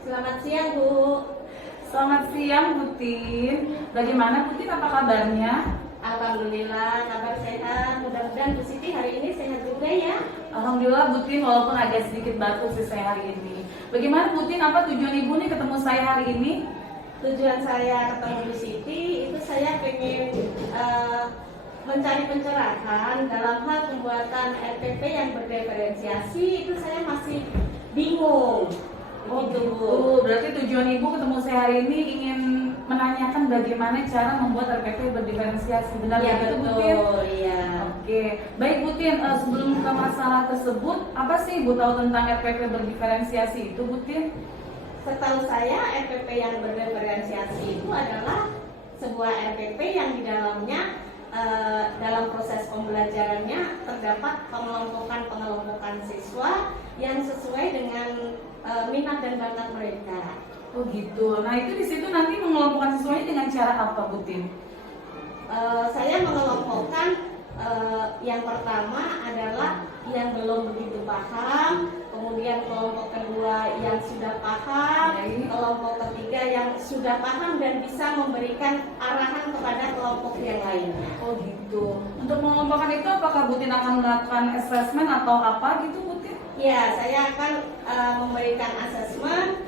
Selamat siang, Bu. Selamat siang, Butin. Bagaimana, Butin? Apa kabarnya? Alhamdulillah, kabar sehat. Mudah-mudahan Bu Siti hari ini sehat juga ya. Alhamdulillah, Butin, walaupun agak sedikit batuk sih saya hari ini. Bagaimana, Butin? Apa tujuan Ibu nih ketemu saya hari ini? Tujuan saya ketemu Bu Siti itu saya pengen mencari pencerahan dalam hal pembuatan RPP yang berdiferensiasi. Itu saya masih bingung. Oh Begitu, Bu. gitu. Berarti tujuan Ibu ketemu saya hari ini ingin menanyakan bagaimana cara membuat RPP berdiferensiasi. Benar Ya, begitu, Butin? betul, iya. Oke, baik Butin. Sebelum ke masalah tersebut, apa sih Ibu tahu tentang RPP berdiferensiasi itu, Butin? Setahu saya RPP yang berdiferensiasi itu adalah sebuah RPP yang di dalamnya dalam proses pembelajarannya terdapat pengelompokan siswa yang sesuai dengan minat dan bakat mereka. Oh gitu. Nah itu di situ nanti mengelompokkan siswanya dengan cara apa, Butin? Saya mengelompokkan yang pertama adalah yang belum begitu paham, kemudian kelompok kedua yang sudah paham, kelompok ketiga yang sudah paham dan bisa memberikan arahan kepada kelompok yang lainnya. Oh gitu. Untuk mengelompokkan itu apakah Butin akan melakukan asesmen atau apa gitu, Butin? Ya, saya akan memberikan asesmen,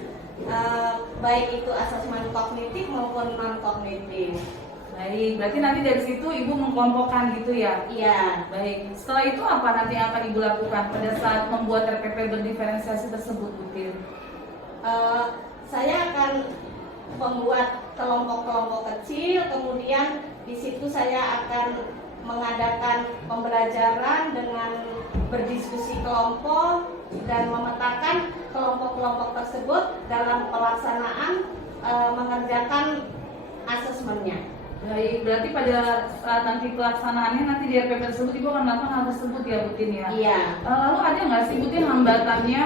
baik itu asesmen kognitif maupun non kognitif. Baik, berarti nanti dari situ Ibu mengkelompokkan gitu ya? Iya. Baik, setelah itu apa nanti yang akan Ibu lakukan pada saat membuat RPP berdiferensiasi tersebut, Butin? Saya akan membuat kelompok-kelompok kecil, kemudian di situ saya akan mengadakan pembelajaran dengan berdiskusi kelompok dan memetakan kelompok-kelompok tersebut dalam pelaksanaan mengerjakan asesmennya. Baik, berarti pada saat nanti pelaksanaannya nanti di RPP tersebut Ibu akan melakukan hal tersebut ya, Butin ya? Iya. Lalu ada nggak sih, Butin, hambatannya?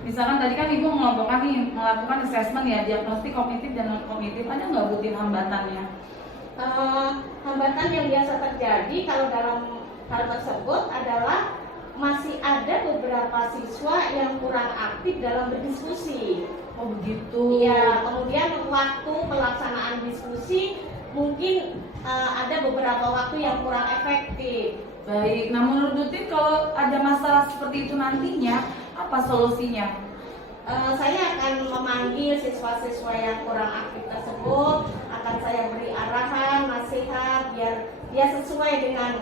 Misalkan tadi kan Ibu mengelompokkan nih, melakukan assessment ya, diagnostik kognitif dan non kognitif. Ada nggak, Butin, hambatannya? Hambatan yang biasa terjadi kalau dalam hal tersebut adalah masih ada beberapa siswa yang kurang aktif dalam berdiskusi. Oh begitu. Iya, kemudian waktu pelaksanaan diskusi mungkin ada beberapa waktu yang kurang efektif. Baik, nah menurut Butin kalau ada masalah seperti itu nantinya, apa solusinya? Saya akan memanggil siswa-siswa yang kurang aktif tersebut, akan saya beri arahan, nasihat, biar dia sesuai dengan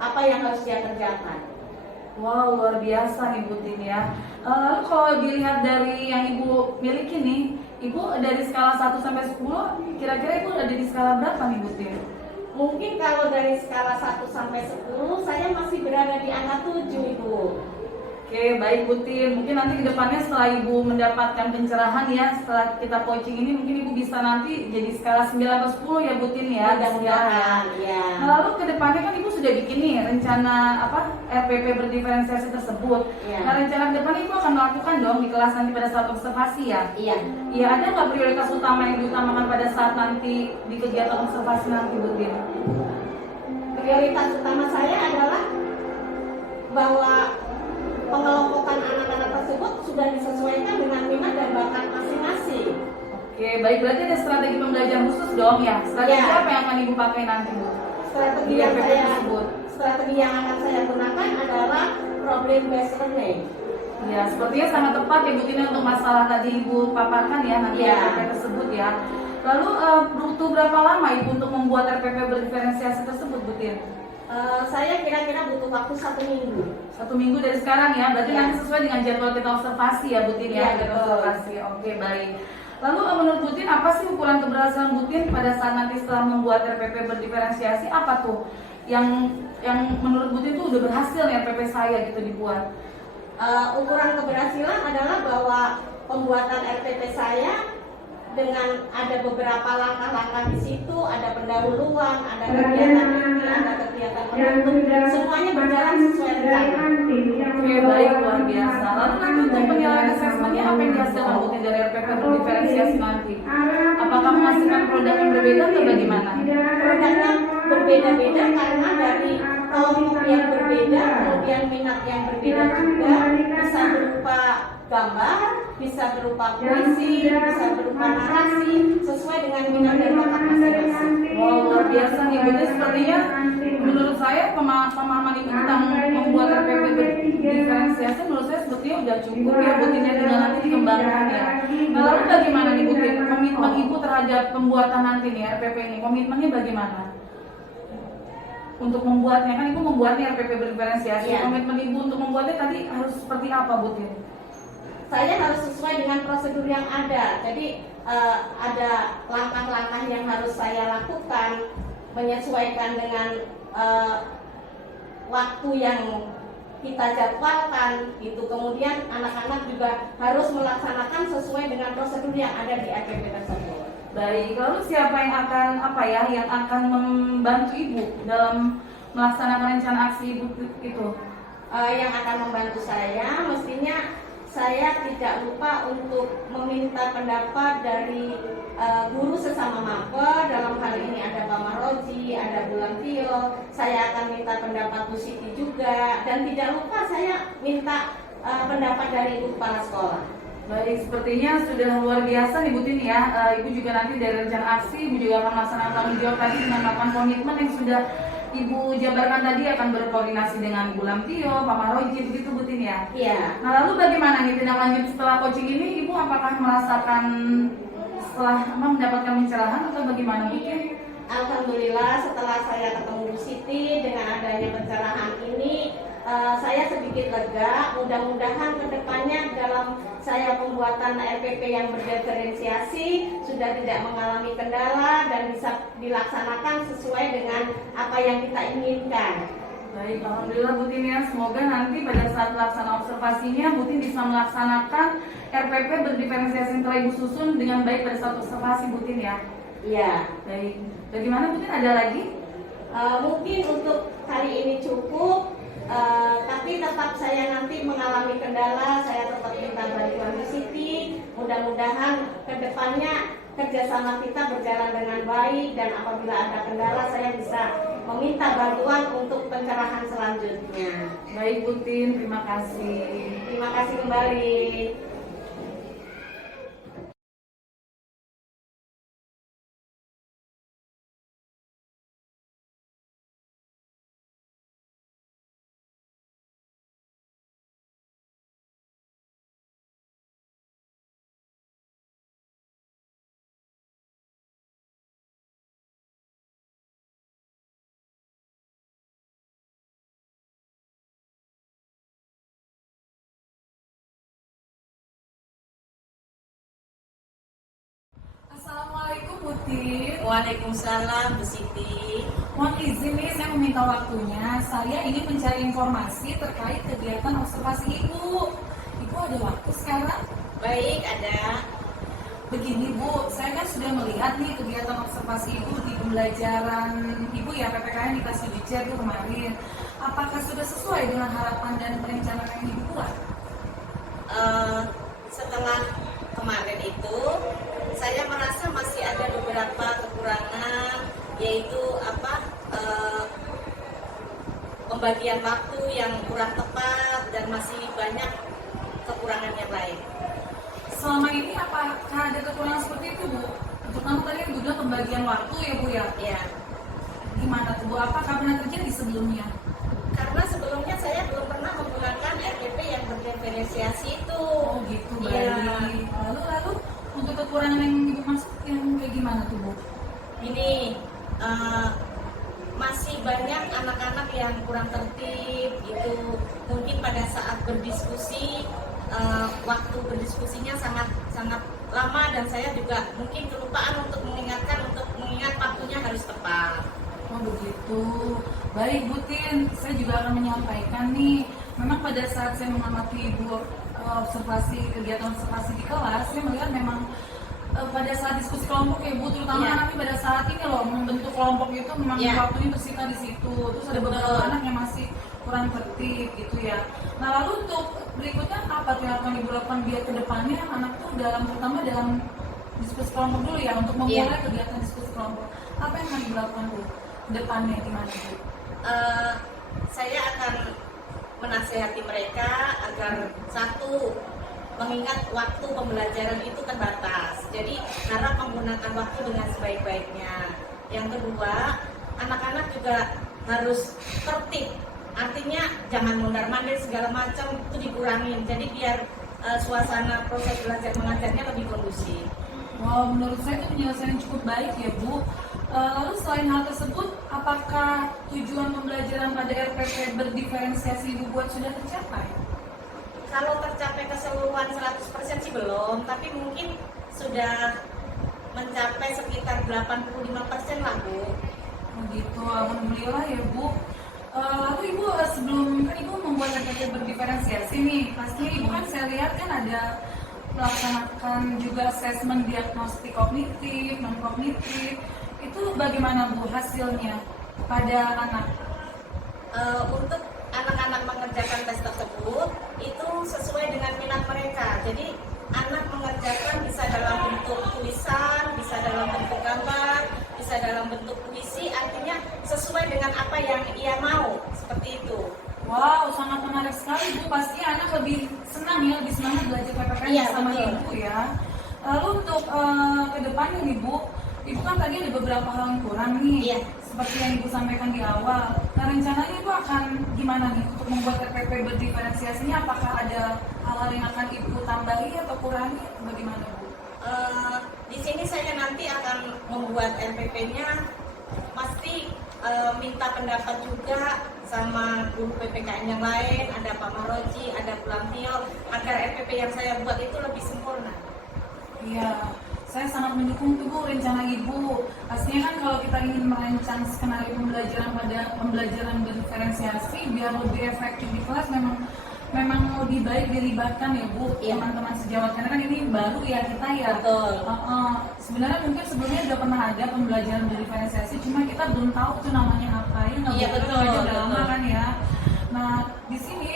apa yang harus dia kerjakan. Wow, luar biasa nih Butin ya. Lalu kalau dilihat dari yang Ibu miliki nih, Ibu dari skala 1 sampai 10, kira-kira Ibu ada di skala berapa nih, Butin? Mungkin kalau dari skala 1 sampai 10, saya masih berada di angka 7, Ibu. Oke, baik Butin. Mungkin nanti kedepannya setelah Ibu mendapatkan pencerahan ya, setelah kita coaching ini mungkin Ibu bisa nanti jadi skala 9 atau 10 ya, Butin ya. Mudah-mudahan, ya. Nah, lalu kedepannya kan Ibu sudah bikin nih rencana RPP berdiferensiasi tersebut. Ya. Nah, rencana kedepannya Ibu akan melakukan dong di kelas nanti pada saat observasi ya. Iya. Iya, ada nggak prioritas utama yang diutamakan pada saat nanti di kegiatan observasi nanti, Butin? Prioritas utama saya adalah bahwa pengelompokan anak-anak tersebut sudah disesuaikan dengan minat dan bakat masing-masing. Oke, baik, berarti ada strategi pembelajaran khusus dong ya. Strategi Ya. apa yang akan Ibu pakai nanti, Bu? Strategi Di yang RPP saya tersebut. strategi yang akan saya gunakan adalah problem based learning. Ya, sepertinya sangat tepat ya Butin untuk masalah tadi Ibu paparkan ya nanti Ya. RPP tersebut ya. Lalu butuh berapa lama Ibu untuk membuat RPP berdiferensiasi tersebut, Butin? Saya kira-kira butuh waktu 1 minggu. 1 minggu dari sekarang ya, berarti Ya. nanti sesuai dengan jadwal kita observasi ya, Butin ya, Ya, kita betul. observasi. Oke, baik. Lalu menurut Butin apa sih ukuran keberhasilan Butin pada saat nanti setelah membuat RPP berdiferensiasi? Apa tuh yang menurut Butin tuh udah berhasil nih RPP saya gitu dibuat? Ukuran keberhasilan adalah bahwa pembuatan RPP saya dengan ada beberapa langkah-langkah di situ, ada pendahuluan, ada kegiatan ini, ada kegiatan penutup, semuanya berjalan sesuai rencana. Oke, baik, luar biasa. Lalu nanti untuk penilaian asesmennya apa yang dihasilkan Butin dari RPP berdiferensiasi nanti? Apakah menghasilkan produk yang berbeda atau bagaimana? Produknya berbeda-beda karena dari kelompok yang berbeda, kemudian minat yang berbeda juga, bisa berupa gambar, bisa berupa puisi, bisa berupa narasi, sesuai dengan minat dan bakat masing-masing. Wow, luar biasa nih Bu. Sepertinya menurut saya pemahaman Ibu tentang membuat RPP berdiferensiasi menurut saya sebetulnya udah cukup ya Bu Tin, ya, tinggal nanti dikembangkan ya. Nah, lalu bagaimana nih Bu Tin, komitmen Ibu terhadap pembuatan nanti nih RPP ini, komitmennya bagaimana? Untuk membuatnya, kan Ibu membuatnya RPP berdiferensiasi, Iya. komitmen Ibu untuk membuatnya tadi harus seperti apa Bu Tin? Saya harus sesuai dengan prosedur yang ada. Jadi ada langkah-langkah yang harus saya lakukan, menyesuaikan dengan waktu yang kita jadwalkan gitu. Kemudian anak-anak juga harus melaksanakan sesuai dengan prosedur yang ada di RPP tersebut. Baik, lalu siapa yang akan yang akan membantu Ibu dalam melaksanakan rencana aksi Ibu itu? Yang akan membantu saya, mestinya saya tidak lupa untuk meminta pendapat dari guru sesama maba. Dalam hal ini ada Pak Maroji, ada Bulan Tio. Saya akan minta pendapat Bu Siti juga, dan tidak lupa saya minta pendapat dari ibu kepala sekolah. Baik, sepertinya sudah luar biasa nih Bu Tin ya. Ibu juga nanti dari rencana aksi, Ibu juga akan melaksanakan tanggung jawab tadi dengan melakukan komitmen yang sudah Ibu jabarkan tadi, akan berkoordinasi dengan Bu Lamtio, Pak Maroji, begitu Bu Tin ya. Iya. Nah, lalu bagaimana nih tindak lanjut setelah coaching ini? Ibu apakah merasakan setelah mendapatkan pencerahan atau bagaimana Bu Tin? Alhamdulillah, setelah saya ketemu Bu Siti dengan adanya pencerahan ini, saya sedikit lega. Mudah-mudahan kedepannya dalam saya pembuatan RPP yang berdiferensiasi sudah tidak mengalami kendala dan bisa dilaksanakan sesuai dengan apa yang kita inginkan. Baik, alhamdulillah Bu Tin ya. Semoga nanti pada saat pelaksanaan observasinya Bu Tin bisa melaksanakan RPP berdiferensiasi yang telah Ibu susun dengan baik pada saat observasi Bu Tin ya. Iya. Baik, bagaimana Bu Tin, ada lagi? Mungkin untuk kali ini cukup. Tapi tetap saya nanti mengalami kendala, saya tetap minta bantuan Bu Siti. Mudah-mudahan kedepannya kerjasama kita berjalan dengan baik, dan apabila ada kendala saya bisa meminta bantuan untuk pencerahan selanjutnya. Baik Bu Tin, terima kasih. Terima kasih kembali. Assalamualaikum Bu Tin. Waalaikumsalam Bu Siti. Mohon izin nih, saya meminta waktunya. Saya ingin mencari informasi terkait kegiatan observasi Ibu. Ibu ada waktu sekarang? Baik, ada. Begini Bu, saya kan sudah melihat nih kegiatan observasi Ibu di pembelajaran Ibu ya, PPKN di kelas Judicial itu kemarin. Apakah sudah sesuai dengan harapan dan perencanaan yang Ibu buat? Setelah kemarin itu, saya merasa masih ada beberapa kekurangan, yaitu pembagian waktu yang kurang tepat dan masih banyak kekurangan yang lain. Selama ini apakah ada kekurangan seperti itu Bu? Terutama tadi yang bilang pembagian waktu ya Bu ya? Ya, Gimana tuh Bu? Apakah pernah terjadi sebelumnya? karena sebelumnya saya belum pernah menggunakan RPP yang berdiferensiasi itu. Oh gitu, Iya. baik. Lalu untuk kekurangan yang Ibu maksud yang kayak gimana tuh Bu? Ini masih banyak anak-anak yang kurang tertib itu, mungkin pada saat berdiskusi waktu berdiskusinya sangat lama, dan saya juga mungkin kelupaan untuk mengingat waktunya harus tepat. Oh begitu. Baik Bu Tin, saya juga akan menyampaikan nih. Memang pada saat saya mengamati Ibu kegiatan observasi di kelas, saya melihat memang pada saat diskusi kelompok ya Bu, terutama Iya. nanti pada saat ini loh membentuk kelompok itu memang Iya. waktunya tersita di situ. Terus ada beberapa Betul. anak yang masih kurang tertib gitu ya. Nah lalu untuk berikutnya apa tuh yang akan Ibu lakukan biar kedepannya anak tuh terutama dalam diskusi kelompok dulu ya, untuk memulai Iya. kegiatan diskusi kelompok. Apa yang akan Ibu lakukan Bu? depannya gimana Bu? Saya akan menasehati mereka agar satu, mengingat waktu pembelajaran itu terbatas, jadi harap menggunakan waktu dengan sebaik-baiknya. Yang kedua, anak-anak juga harus tertib, artinya jangan mondar-mandir segala macam, itu dikurangin, jadi biar suasana proses belajar mengajarnya lebih kondusif. Wow, menurut saya itu penyelesaian cukup baik ya Bu. Lalu selain hal tersebut, apakah tujuan pembelajaran pada RPP berdiferensiasi Ibu buat sudah tercapai? Kalau tercapai keseluruhan 100% sih belum, tapi mungkin sudah mencapai sekitar 85% lah Bu. Begitu, alhamdulillah ya Bu. Lalu Ibu sebelum kan Ibu membuat RPP berdiferensiasi nih, pastinya Ibu kan saya lihat kan ada melaksanakan juga asesmen diagnostik kognitif, non kognitif. Itu bagaimana Bu hasilnya pada anak? Untuk anak-anak mengerjakan tes tersebut itu sesuai dengan minat mereka. Jadi anak mengerjakan bisa dalam bentuk tulisan, bisa dalam bentuk gambar, bisa dalam bentuk puisi, artinya sesuai dengan apa yang ia mau, seperti itu. Wow, sangat menarik sekali Bu. Pasti anak lebih senang ya, lebih semangat belajar PPKN Iya, sama betul. Ibu ya. Lalu untuk ke depannya nih Bu, Ibu kan tadi ada beberapa hal yang kurang nih. Iya. Seperti yang Ibu sampaikan di awal. Nah rencananya Ibu akan gimana nih untuk membuat RPP berdiferensiasinya? Apakah ada hal-hal yang akan Ibu tambahi atau kurangi? Bagaimana Bu? Di sini saya nanti akan membuat RPP-nya, pasti minta pendapat juga sama guru PPKN yang lain, ada Pak Maroji, ada Pulantio, agar RPP yang saya buat itu lebih sempurna. Iya, saya sangat mendukung tuh Bu rencana Ibu. Pastinya kan kalau kita ingin merancang skenario pembelajaran pada pembelajaran berdiferensiasi biar lebih efektif di kelas, memang lebih baik dilibatkan ya Bu, Iya. teman-teman sejawat, karena kan ini baru ya kita ya. Betul. Sebenarnya mungkin sebelumnya udah pernah ada pembelajaran berdiferensiasi, cuma kita belum tahu tuh namanya apa ya. Iya, betul, Aja udah lama betul. kan ya. Nah di sini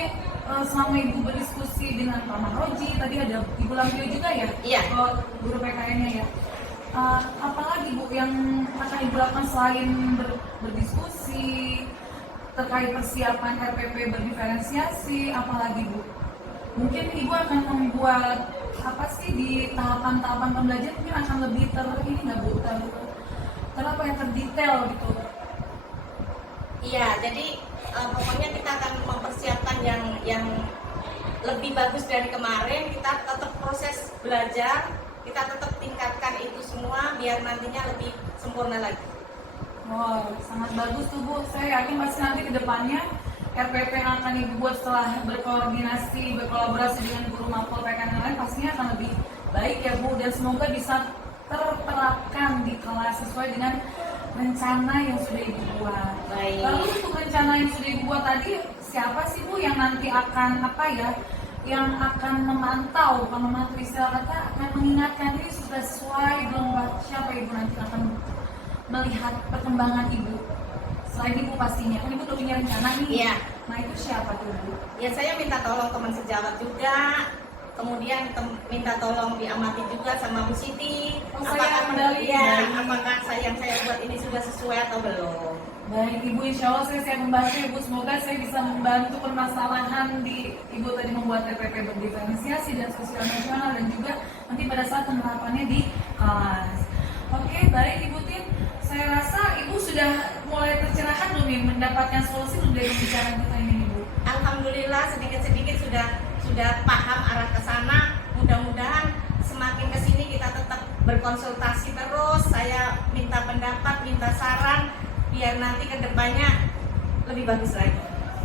selama Ibu berdiskusi dengan Pak Mahroji, tadi ada Ibu Lampio juga ya, Iya. guru PKN-nya ya. Apalagi Bu yang akan Ibu lakukan selain berdiskusi terkait persiapan RPP berdiferensiasi, apalagi Bu? Mungkin Ibu akan membuat apa sih di tahapan-tahapan pembelajaran, mungkin akan lebih ini nggak Bu, apa yang terdetail gitu? Iya, jadi pokoknya kita akan mempersiapkan yang lebih bagus dari kemarin. Kita tetap proses belajar, kita tetap tingkatkan itu semua biar nantinya lebih sempurna lagi. Wow, sangat bagus tuh Bu. Saya yakin pasti nanti ke depannya RPP yang akan Ibu buat setelah berkolaborasi dengan guru mapol PKN yang lain pastinya akan lebih baik ya Bu, dan semoga bisa terterapkan di kelas sesuai dengan rencana yang sudah Ibu buat. Baik. Lalu untuk rencana yang sudah Ibu buat tadi, siapa sih Bu yang nanti akan yang akan memantau, bukan memantau istilah kata, akan mengingatkan ini sudah sesuai belum Pak? Siapa Ibu nanti akan melihat perkembangan Ibu? Selain Ibu pastinya, kan Ibu udah punya rencana nih. Iya. Nah itu siapa tuh Bu? Ya saya minta tolong teman sejawat juga, kemudian minta tolong diamati juga sama Bu Siti. Oh, saya kembali. Apakah yang saya buat ini sudah sesuai atau belum? Baik Ibu, insya Allah saya siap membantu Ibu. Semoga saya bisa membantu permasalahan di Ibu tadi membuat RPP berdiferensiasi dan sosial nasional, dan juga nanti pada saat penerapannya di kelas. Oke, baik Ibu Tin. Saya rasa Ibu sudah mulai tercerahkan belum nih, mendapatkan solusi belum dari pembicaraan kita ini Bu? Alhamdulillah sedikit-sedikit sudah paham arah ke sana. Mudah-mudahan semakin kesini kita tetap berkonsultasi terus. Saya minta pendapat, minta saran biar nanti ke depannya lebih bagus lagi.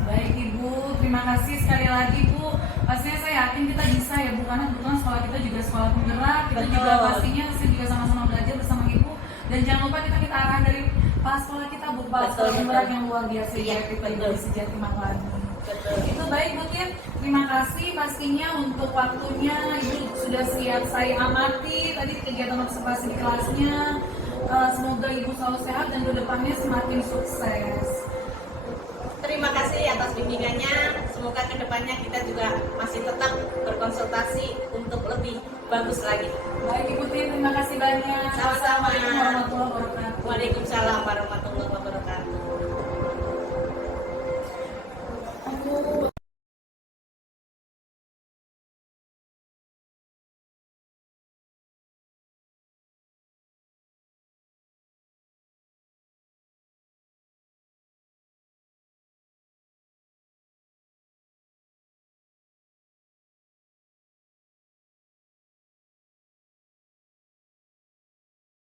Baik Ibu, terima kasih sekali lagi Bu. Pastinya saya yakin kita bisa ya Bu, karena kebetulan sekolah kita juga sekolah penggerak. Kita Betul. juga pastinya saya juga sama-sama belajar bersama Ibu. Dan jangan lupa kita arahan dari kepala sekolah kita Bu, kepala sekolah penggerak yang luar biasa Iya, ya, kita betul. di Sejati Maklani. Betul. Itu baik Bu Tin, terima kasih pastinya untuk waktunya. Ibu sudah siap saya amati tadi kegiatan observasi di kelasnya. Semoga Ibu selalu sehat dan kedepannya semakin sukses. Terima kasih atas bimbingannya. Semoga kedepannya kita juga masih tetap berkonsultasi untuk lebih bagus lagi. Baik Ibu Tin, terima kasih banyak. Sama-sama. Wassalamualaikum warahmatullahi wabarakatuh. Waalaikumsalam warahmatullahi wabarakatuh.